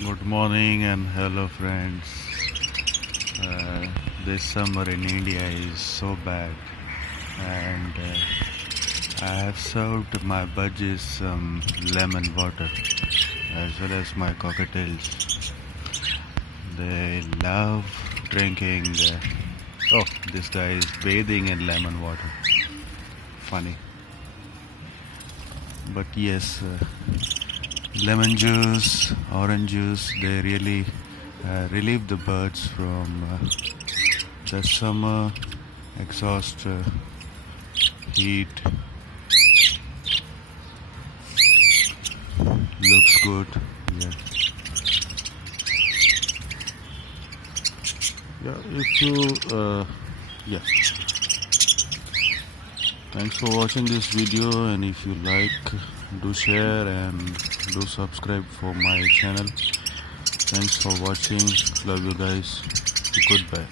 Good morning and hello, friends. This summer in India is so bad, and I have served my budgies some lemon water as well as my cocktails. They love drinking. Oh, this guy is bathing in lemon water. Funny. But yes, lemon juice, orange juice, they really relieve the birds from the summer exhaust heat. Looks good. Yeah. Yeah. If you yeah. Thanks for watching this video, and if you like, do share and do subscribe for my channel. Thanks for watching. Love you guys. Goodbye.